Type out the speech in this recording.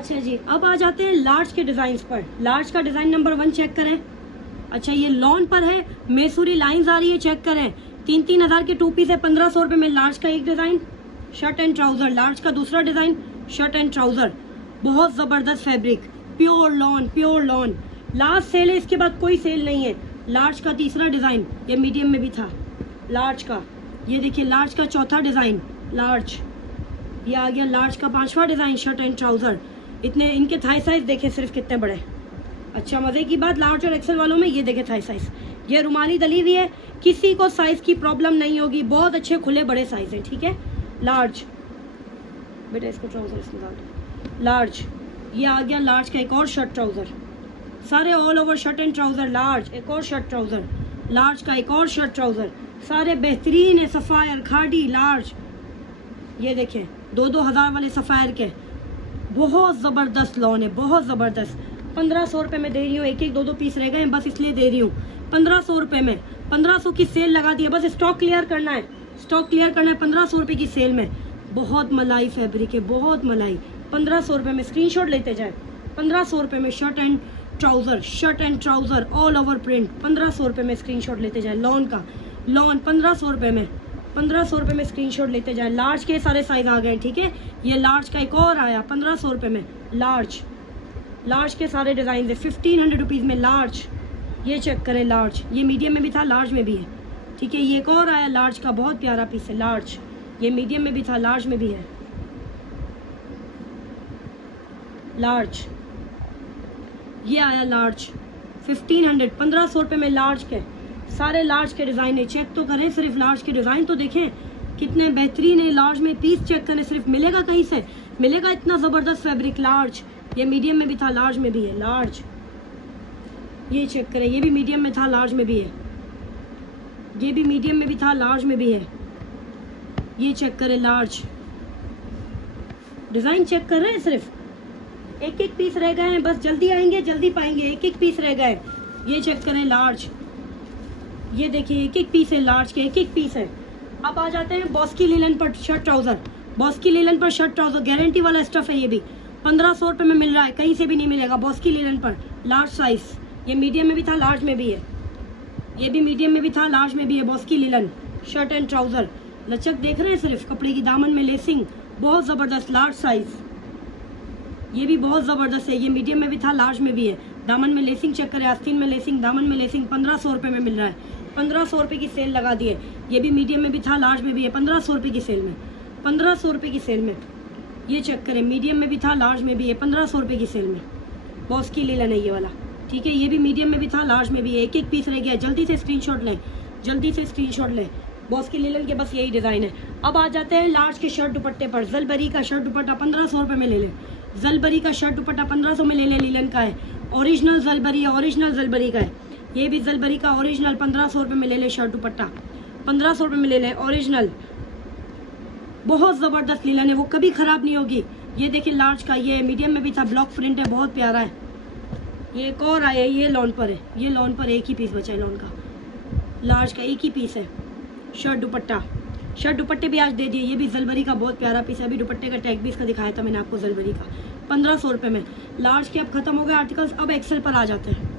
अच्छा जी, अब आ जाते हैं लार्ज के डिज़ाइन पर। लार्ज का डिज़ाइन नंबर 1 चेक करें। अच्छा, ये लॉन पर है, मैसूरी लाइंस आ रही है, चेक करें। 3-3 हज़ार के 2 पीस है, 1500 रुपये में। लार्ज का एक design, shirt and trouser. Large का दूसरा डिज़ाइन, शर्ट एंड ट्राउज़र। बहुत ज़बरदस्त fabric, pure lawn, pure lawn. Last sale है, इसके बाद कोई सेल नहीं है। लार्ज का तीसरा डिज़ाइन, ये मीडियम में भी था लार्ज का। ये देखिए लार्ज का चौथा डिज़ाइन, लार्ज। ये आ गया लार्ज का 5वां डिज़ाइन, शर्ट एंड ट्राउज़र। इतने इनके थाई साइज़ देखे सिर्फ कितने बड़े। अच्छा, मज़े की बात, लार्ज और एक्सेल वालों में ये देखे थाई साइज़। ये रुमाली दली हुई है, किसी को साइज़ की प्रॉब्लम नहीं होगी। बहुत अच्छे खुले बड़े साइज़ हैं, ठीक है। लार्ज, बेटा इसको ट्राउज़र इसमें डाल दो। लार्ज, ये आ गया लार्ज का एक और शर्ट ट्राउज़र। सारे all over shirt and trouser. Large, एक और शर्ट ट्राउज़र। लार्ज का एक और शर्ट ट्राउज़र। सारे बेहतरीन है, सफ़ायर, खादी, लार्ज। ये देखें 2-2 हज़ार वाले सफ़ायर के। बहुत ज़बरदस्त लॉन है, बहुत ज़बरदस्त। 1500 रुपये में दे रही हूँ। एक एक 2-2 पीस रह गए हैं, बस इसलिए दे रही हूँ 1500 रुपये में। 1500 की सेल लगा दी है, बस स्टॉक क्लियर करना है, स्टॉक क्लियर करना है 1500 रुपये की सेल में। बहुत मलाई फैब्रिक है, बहुत मलाई। 1500 रुपये में स्क्रीनशॉट लेते जाए। 1500 रुपये में shirt and trouser, shirt and trouser all over print. 1500 रुपये में स्क्रीनशॉट लेते जाए। लॉन का लॉन 1500 रुपये में, 1500 रुपये में स्क्रीनशॉट लेते जाए। लार्ज के सारे साइज आ गए, ठीक है। ये लार्ज का एक और आया 1500 रुपये में। लार्ज, लार्ज के सारे डिज़ाइन है 1500 रुपीज़ में। लार्ज, ये चेक करें, लार्ज। ये मीडियम में भी था, लार्ज में भी है, ठीक है। ये एक और आया लार्ज का, बहुत प्यारा पीस है। लार्ज, ये मीडियम में भी था, लार्ज में भी है। लार्ज, ये आया लार्ज 1500, 1500 रुपये में। लार्ज के सारे लार्ज के डिज़ाइन है, चेक तो करें, सिर्फ लार्ज के डिज़ाइन तो देखें कितने बेहतरीन है। लार्ज में पीस चेक करें, सिर्फ मिलेगा कहीं से, मिलेगा इतना ज़बरदस्त फैब्रिक। लार्ज, ये मीडियम में भी था, लार्ज में भी है। लार्ज, ये चेक करें, ये भी मीडियम में था, लार्ज में भी है। ये भी मीडियम में भी था, लार्ज में भी है। ये चेक करें, लार्ज। डिज़ाइन चेक कर रहे हैं, सिर्फ एक एक पीस रह गए हैं, बस जल्दी आएंगे जल्दी पाएंगे। एक एक पीस रह गए। ये चेक करें, लार्ज। ये देखिए एक एक पीस है, लार्ज के एक एक पीस है। अब आ जाते हैं बॉस्की लिनन पर शर्ट ट्राउज़र। बॉस्की लिनन पर शर्ट ट्राउज़र, गारंटी वाला स्टफ है। ये भी 1500 रुपये में मिल रहा है, कहीं से भी नहीं मिलेगा। बॉस्की लिनन पर लार्ज साइज़, ये मीडियम में भी था, लार्ज में भी है। ये भी मीडियम में भी था, लार्ज में भी है। Bosky linen shirt and trouser. लचक देख रहे हैं, सिर्फ कपड़े की दामन में लेसिंग, बहुत ज़बरदस्त। लार्ज साइज़, ये भी बहुत ज़बरदस्त है। ये मीडियम में भी था, लार्ज में भी है। दामन में लेसिंग चेक करें, आस्तीन में लेसिंग, दामन में लेसिंग। 1500 रुपये में मिल रहा है। 1500 रुपये की सेल लगा दी है। ये भी मीडियम में भी था, लार्ज में भी है। 1500 रुपये की सेल में, 1500 रुपये की सेल में। ये चेक करें, मीडियम में भी था, लार्ज में भी है। 1500 रुपये की सेल में। बॉस्की लिनन है ये वाला, ठीक है। ये भी मीडियम में भी था, लार्ज में भी है। एक एक पीस रह गया, जल्दी से स्क्रीनशॉट लें, जल्दी से स्क्रीनशॉट लें। बॉस्की लिनन के बस यही डिज़ाइन है। अब आ जाते हैं लार्ज के शर्ट दुपट्टे पर। जलबरी का शर्ट दुपट्टा 1500 रुपये में ले लें। जलबरी का शर्ट दुपट्टा 1500 में ले लें, लिनन का है, ओरिजिनल जलबरी है, ओरिजिनल जलबरी का है। ये भी जलबरी का ओरिजिनल 1500 रुपये में ले लें। शर्ट दुपट्टा 1500 रुपये में ले लें, ओरिजिनल। बहुत ज़बरदस्त लिनन है, वो कभी ख़राब नहीं होगी। ये देखिए लार्ज का, ये मीडियम में भी था, ब्लॉक प्रिंट है, बहुत प्यारा है। ये एक और आया, ये लॉन पर है। ये लॉन पर एक ही पीस बचा है, लॉन का लार्ज का एक ही पीस है। शर्ट दुपट्टा, शर्ट दुपट्टे भी आज दे दिए। ये भी जलबरी का बहुत प्यारा पीस है। अभी दुपट्टे का टैग भी इसका दिखाया था मैंने आपको, जलबरी का 1500 रुपये में। लार्ज के अब खत्म हो गए आर्टिकल्स, अब एक्सेल पर आ जाते हैं।